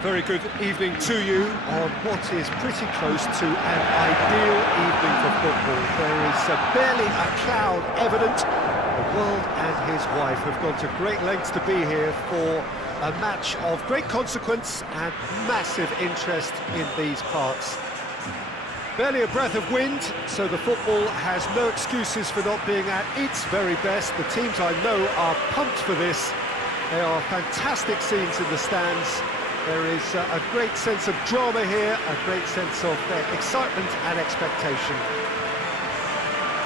Very good evening to you on what is pretty close to an ideal evening for football. There is barely a cloud evident. The world and his wife have gone to great lengths to be here for a match of great consequence and massive interest in these parts. Barely a breath of wind, so the football has no excuses for not being at its very best. The teams I know are pumped for this. There are fantastic scenes in the stands. There is a great sense of drama here, a great sense of excitement and expectation.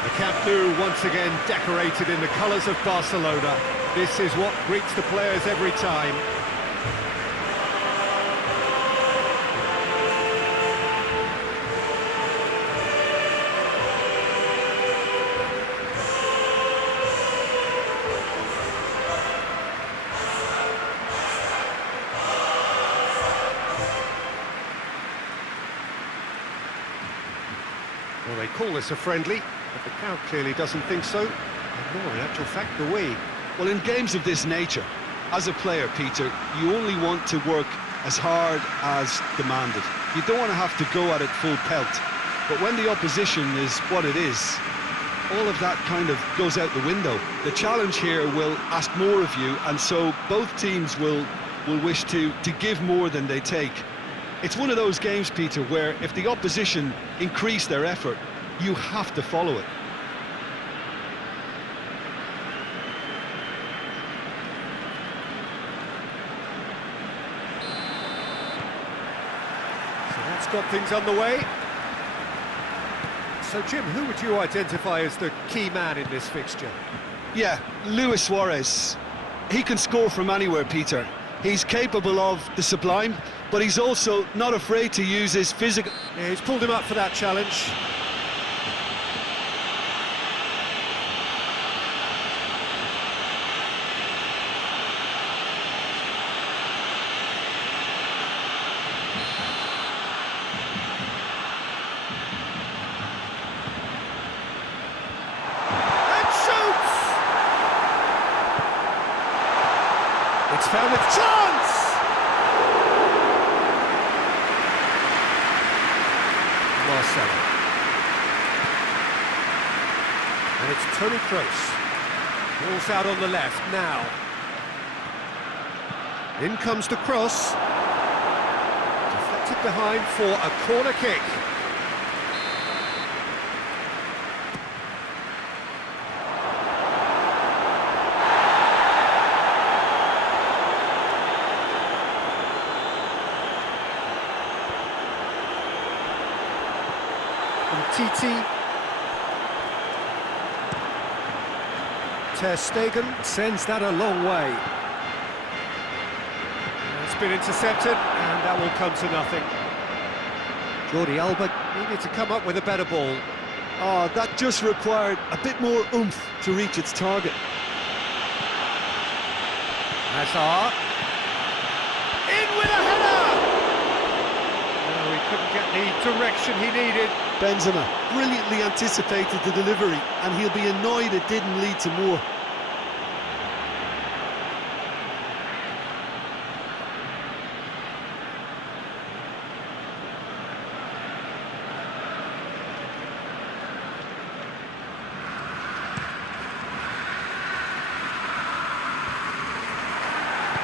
The Camp Nou once again decorated in the colours of Barcelona. This is what greets the players every time. Well, they call this a friendly, but the crowd clearly doesn't think so. And nor, in actual fact, do we. Well, in games of this nature, as a player, Peter, you only want to work as hard as demanded. You don't want to have to go at it full pelt. But when the opposition is what it is, all of that kind of goes out the window. The challenge here will ask more of you, and so both teams will wish to give more than they take. It's one of those games, Peter, where if the opposition increase their effort, you have to follow it. So that's got things underway. So, Jim, who would you identify as the key man in this fixture? Yeah, Luis Suarez. He can score from anywhere, Peter. He's capable of the sublime, but he's also not afraid to use his physical... Yeah, he's pulled him up for that challenge. And shoots! It's found its chance! Marcelo. And it's Toni Kroos. Ball's out on the left now. In comes the cross. Deflected behind for a corner kick. Titi. Ter Stegen sends that a long way. It's been intercepted, and that will come to nothing. Jordi Alba needed to come up with a better ball. Oh, that just required a bit more oomph to reach its target. Hazard. In with a header! No, he couldn't get the direction he needed. Benzema brilliantly anticipated the delivery, and he'll be annoyed it didn't lead to more.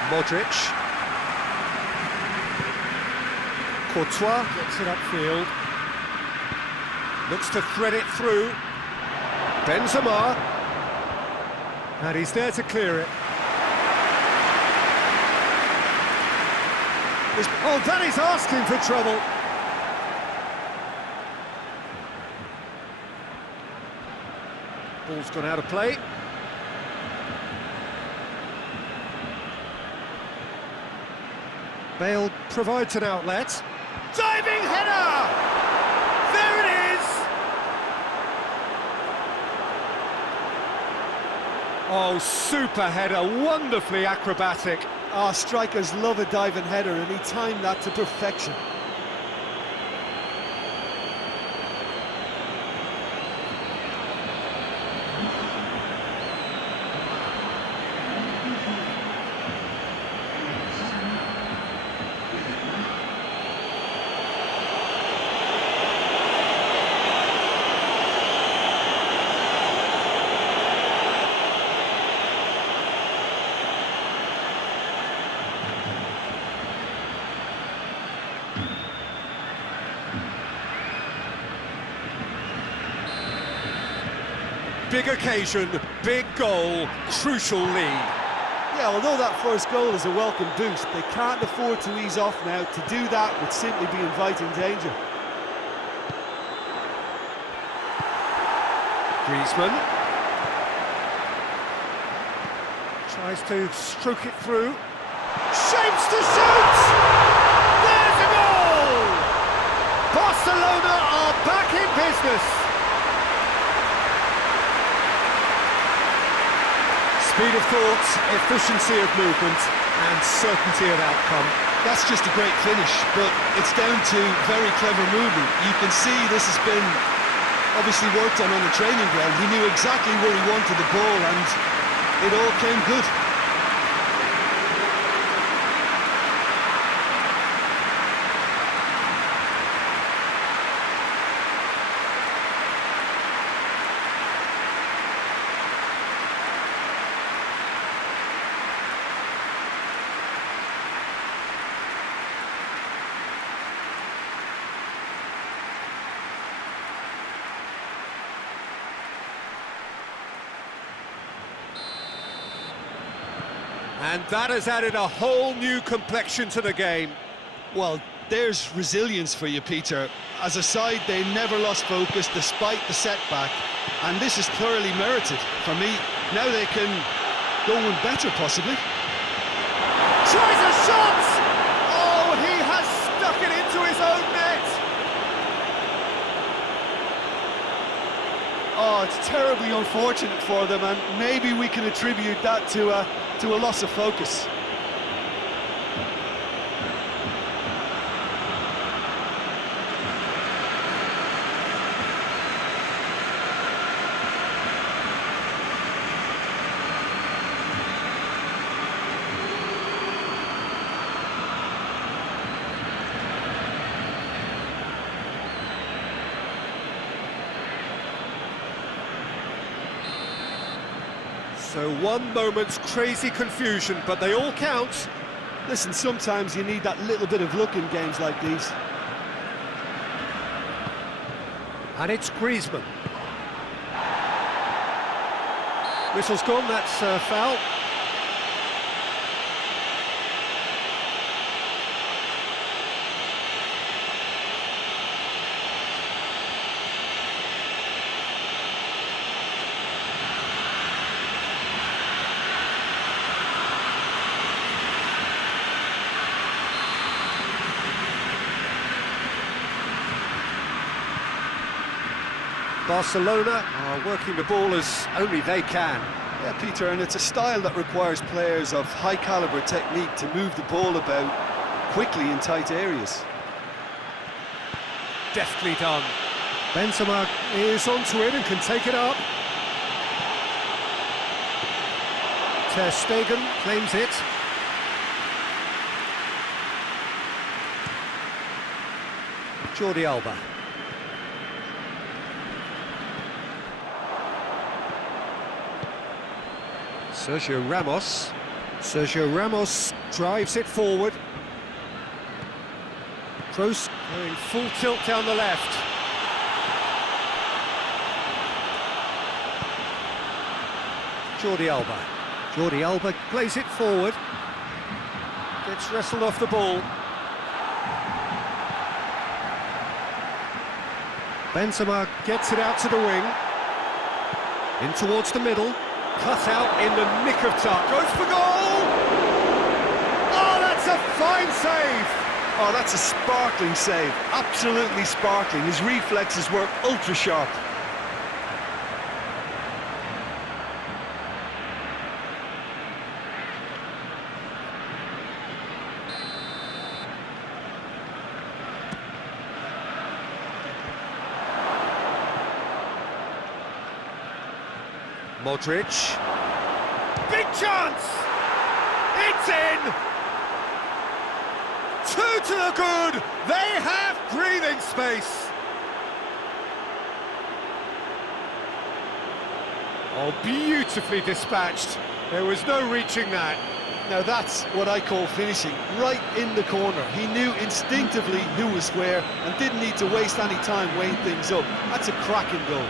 Modric. Courtois gets it upfield. Looks to thread it through. Benzema. And he's there to clear it. Oh, that is asking for trouble. Ball's gone out of play. Bale provides an outlet. Diving header! There it is! Oh, super header, wonderfully acrobatic. Ah, strikers love a diving header, and he timed that to perfection. big occasion, big goal, crucial lead. Yeah, although that first goal is a welcome boost, they can't afford to ease off now. To do that would simply be inviting danger. Griezmann tries to stroke it through. Shapes to shoot! There's a goal! Barcelona are back in business. Speed of thought, efficiency of movement, and certainty of outcome. That's just a great finish, but it's down to very clever movement. You can see this has been obviously worked on the training ground. He knew exactly where he wanted the ball, and it all came good. And that has added a whole new complexion to the game. Well, there's resilience for you, Peter. As a side, they never lost focus despite the setback, and this is thoroughly merited. For me, now they can go one better, possibly. Tries a shot! Oh, he has stuck it into his own net! Oh, it's terribly unfortunate for them, and maybe we can attribute that to a loss of focus. So one moment's crazy confusion, but they all count. Listen, sometimes you need that little bit of luck in games like these. And it's Griezmann. Whistle's gone, that's a foul. Barcelona are working the ball as only they can. Yeah, Peter, and it's a style that requires players of high-caliber technique to move the ball about quickly in tight areas. Deftly done. Benzema is onto it and can take it up. Ter Stegen claims it. Jordi Alba. Sergio Ramos. Sergio Ramos drives it forward. Kroos going full tilt down the left. Jordi Alba. Jordi Alba plays it forward. Gets wrestled off the ball. Benzema gets it out to the wing. In towards the middle. Cut out in the nick of time. Goes for goal! Oh, that's a fine save! Oh, that's a sparkling save. Absolutely sparkling. His reflexes were ultra sharp. Modric. Big chance! It's in! Two to the good! They have breathing space! Oh, beautifully dispatched. There was no reaching that. Now that's what I call finishing, right in the corner. He knew instinctively who was where and didn't need to waste any time weighing things up. That's a cracking goal.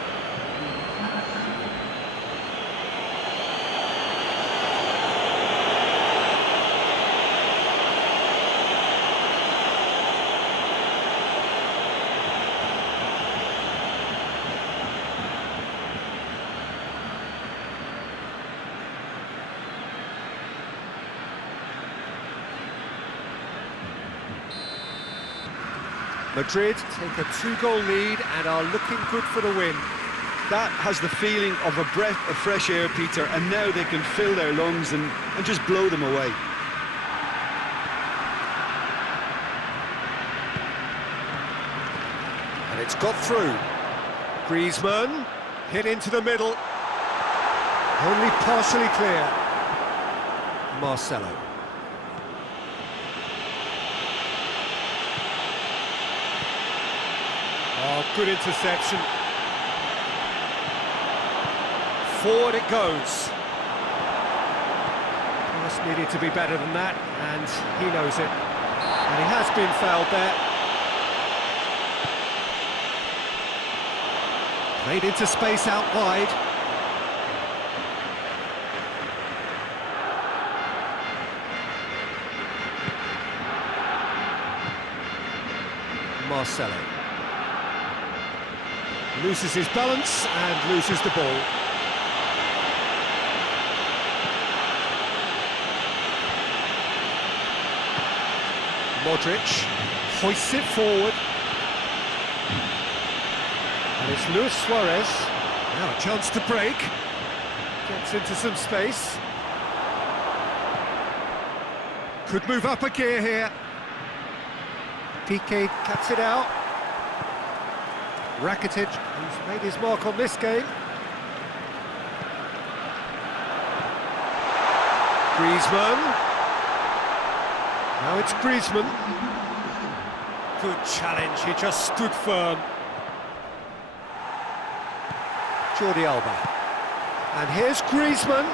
Madrid take a 2-goal lead and are looking good for the win. That has the feeling of a breath of fresh air, Peter, and now they can fill their lungs and just blow them away. And it's got through. Griezmann hit into the middle. Only partially clear. Marcelo. Oh, good interception. Forward it goes. Pass needed to be better than that, and he knows it. And he has been fouled there. Played into space out wide. Marcelo. Loses his balance and loses the ball. Modric hoists it forward. And it's Luis Suarez. Now a chance to break. Gets into some space. Could move up a gear here. Piqué cuts it out. Rakitic, who's made his mark on this game. Griezmann. Now it's Griezmann. Good challenge, he just stood firm. Jordi Alba. And here's Griezmann.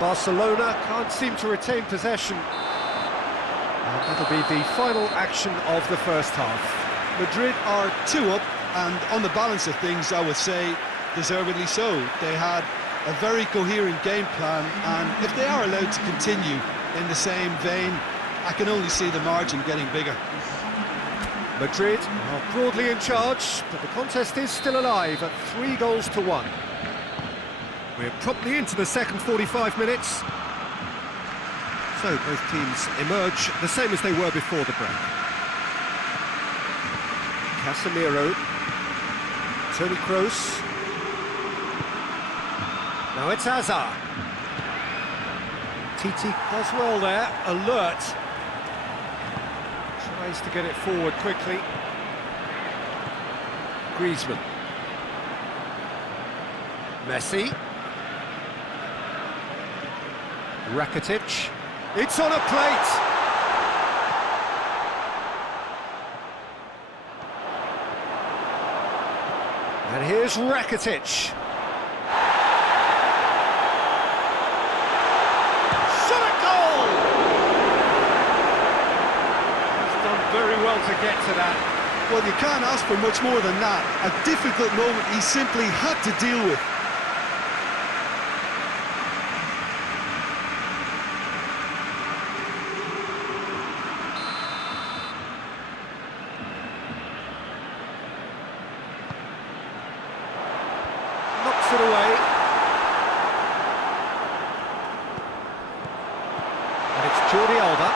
Barcelona can't seem to retain possession. And that'll be the final action of the first half. Madrid are 2 up, and on the balance of things, I would say, deservedly so. They had a very coherent game plan, and if they are allowed to continue in the same vein, I can only see the margin getting bigger. Madrid are broadly in charge, but the contest is still alive at 3-1. We're promptly into the second 45 minutes. So both teams emerge the same as they were before the break. Casemiro, Toni Kroos. Now it's Hazard. Titi does well there, alert. Tries to get it forward quickly. Griezmann. Messi. Rakitic. It's on a plate! And here's Rakitic. Shot at goal! He's done very well to get to that. Well, you can't ask for much more than that. A difficult moment he simply had to deal with. Knocks it away. And it's Jordi Alba.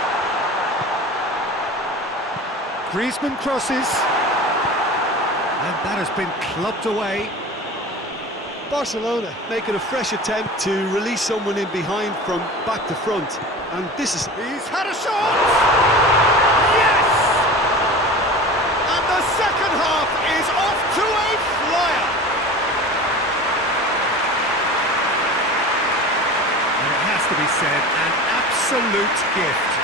Griezmann crosses. And that has been clubbed away. Barcelona making a fresh attempt to release someone in behind from back to front. And this is... He's had a shot! Yes! And the second half is off to a flyer! And it has to be said, an absolute gift.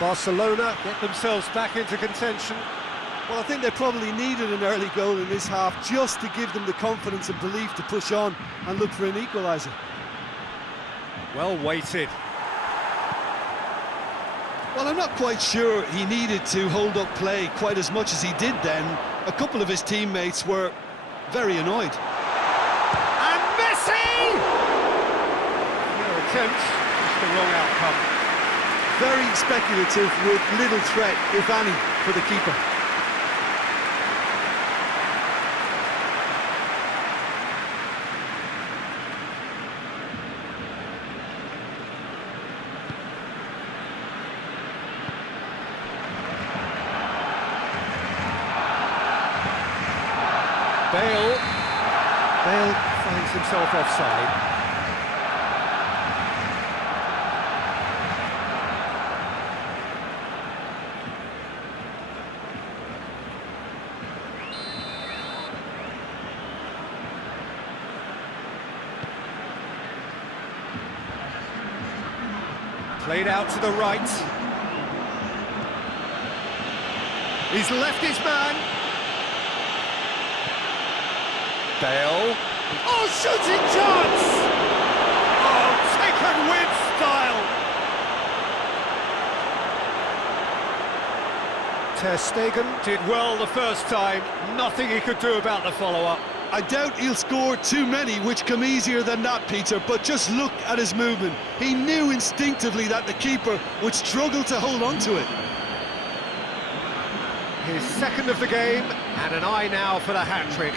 Barcelona get themselves back into contention. Well, I think they probably needed an early goal in this half just to give them the confidence and belief to push on and look for an equaliser. Well weighted. Well, I'm not quite sure he needed to hold up play quite as much as he did then. A couple of his teammates were very annoyed. And Messi! No attempt, just the wrong outcome. Very speculative with little threat, if any, for the keeper. Bale finds himself offside. Played out to the right. He's left his man. Bale. Oh, shooting chance! Oh, taken with style. Ter Stegen did well the first time. Nothing he could do about the follow-up. I doubt he'll score too many, which come easier than that, Peter, but just look at his movement. He knew instinctively that the keeper would struggle to hold on to it. His second of the game, and an eye now for the hat-trick.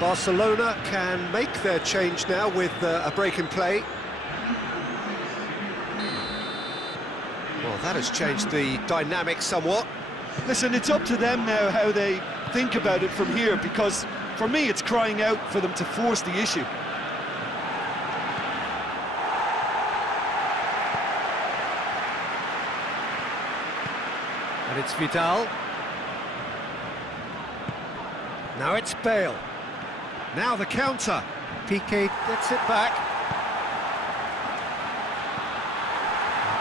Barcelona can make their change now with a break in play. Well, that has changed the dynamic somewhat. Listen, it's up to them now how they think about it from here, because for me it's crying out for them to force the issue. And it's Vidal. Now it's Bale. Now the counter. Piqué gets it back.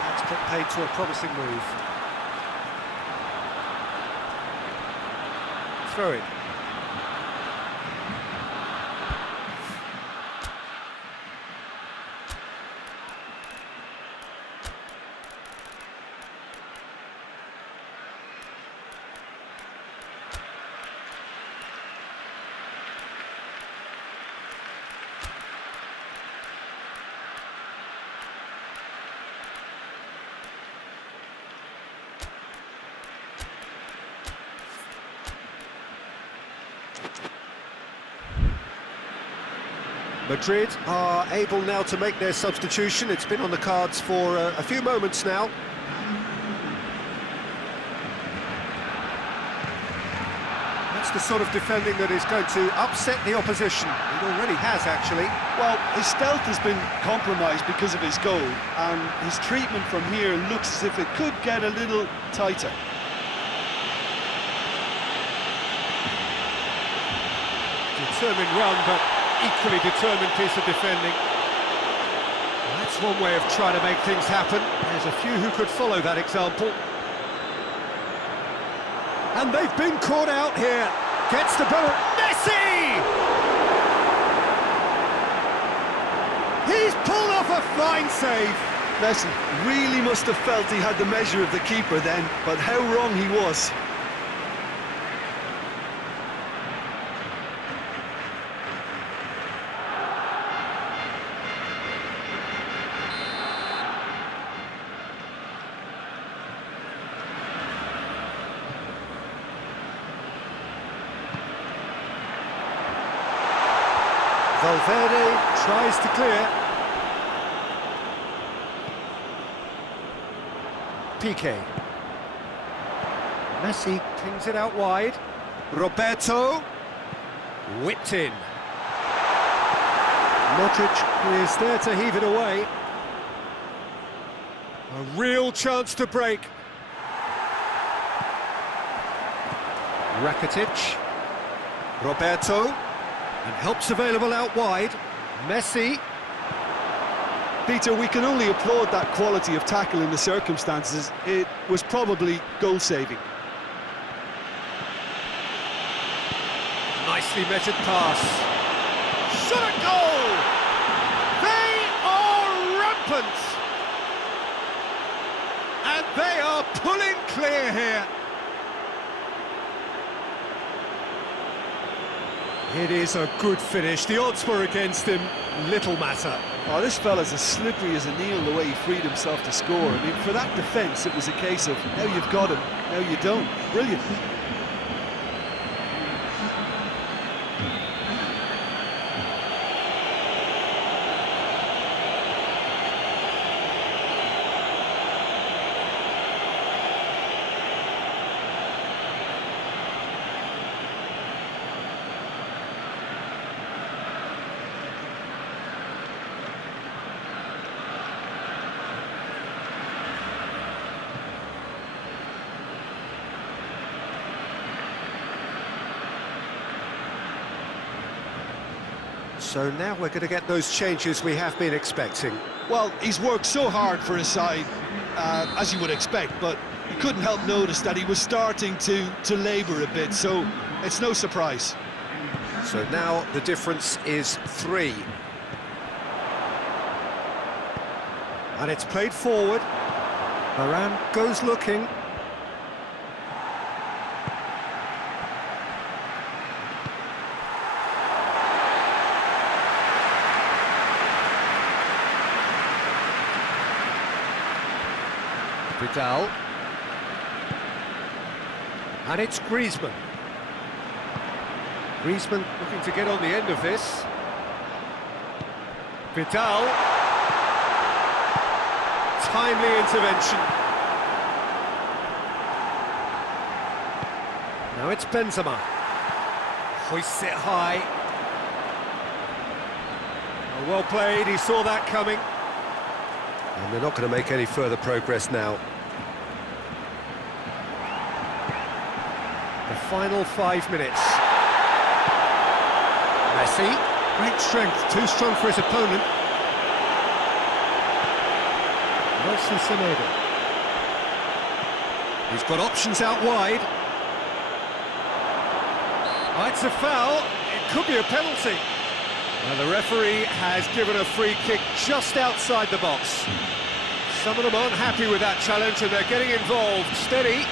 That's put paid to a promising move. Throw it. Madrid are able now to make their substitution. It's been on the cards for a few moments now. That's the sort of defending that is going to upset the opposition. It already has, actually. Well, his stealth has been compromised because of his goal, and his treatment from here looks as if it could get a little tighter. Determined run, but equally determined piece of defending. Well, that's one way of trying to make things happen. There's a few who could follow that example. And they've been caught out here. Gets the ball. Messi! He's pulled off a fine save. Messi really must have felt he had the measure of the keeper then, but how wrong he was. Valverde tries to clear. Piqué. Messi pings it out wide. Roberto. Whipped in. Modric is there to heave it away. A real chance to break. Rakitic. Roberto. And help's available out wide. Messi. Peter, we can only applaud that quality of tackle in the circumstances. It was probably goal-saving. Nicely measured pass. Shot at goal! They are rampant! And they are pulling clear here. It is a good finish. The odds were against him. Little matter. Oh, this fella's as slippery as a needle the way he freed himself to score. I mean, for that defence, it was a case of, now you've got him, now you don't. Brilliant. So now we're going to get those changes we have been expecting. Well, he's worked so hard for his side, as you would expect, but you couldn't help notice that he was starting to labour a bit, so it's no surprise. So now the difference is 3. And it's played forward. Varane goes looking. Vidal. And it's Griezmann. Griezmann looking to get on the end of this. Vidal. Timely intervention. Now it's Benzema. Hoists it high. Oh, well played, he saw that coming. And they're not going to make any further progress now. The final 5 minutes. Messi, great strength, too strong for his opponent. Nelson Semedo. He's got options out wide. Oh, it's a foul, it could be a penalty. Well, the referee has given a free kick just outside the box. Some of them aren't happy with that challenge and they're getting involved. Steady.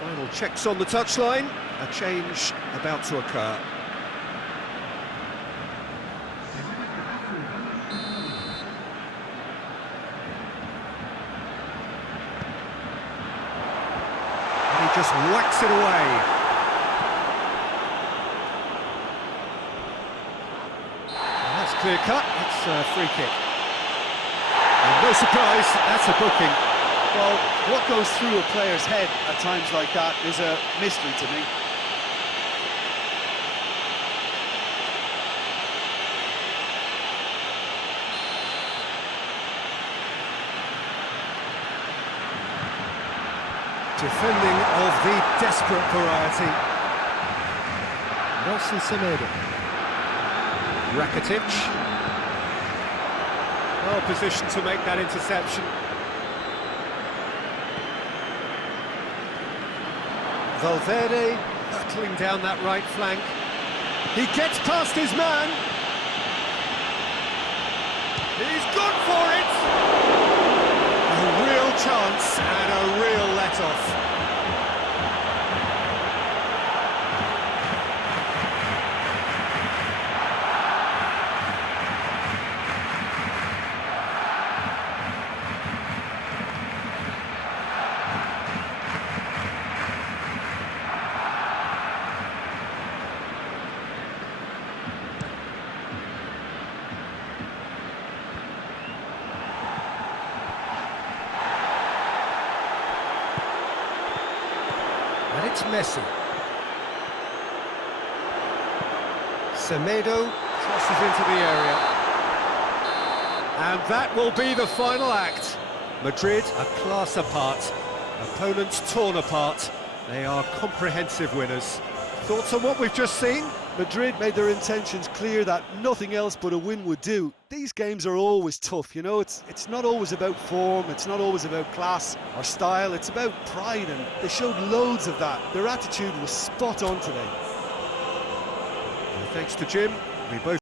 Final checks on the touchline. A change about to occur. And he just whacks it away. Well, that's clear cut. It's a free kick. And no surprise, that's a booking. Well, what goes through a player's head at times like that is a mystery to me. Defending of the desperate variety. Nelson Semedo. Rakitic. Well positioned to make that interception. Valverde hurtling down that right flank. He gets past his man. He's gone for it. A real chance and a real let-off. And it's Messi. Semedo crosses into the area. And that will be the final act. Madrid a class apart, opponents torn apart. They are comprehensive winners. Thoughts on what we've just seen? Madrid made their intentions clear that nothing else but a win would do. These games are always tough, you know, it's not always about form, it's not always about class or style, it's about pride, and they showed loads of that. Their attitude was spot on today. Thanks to Jim, we both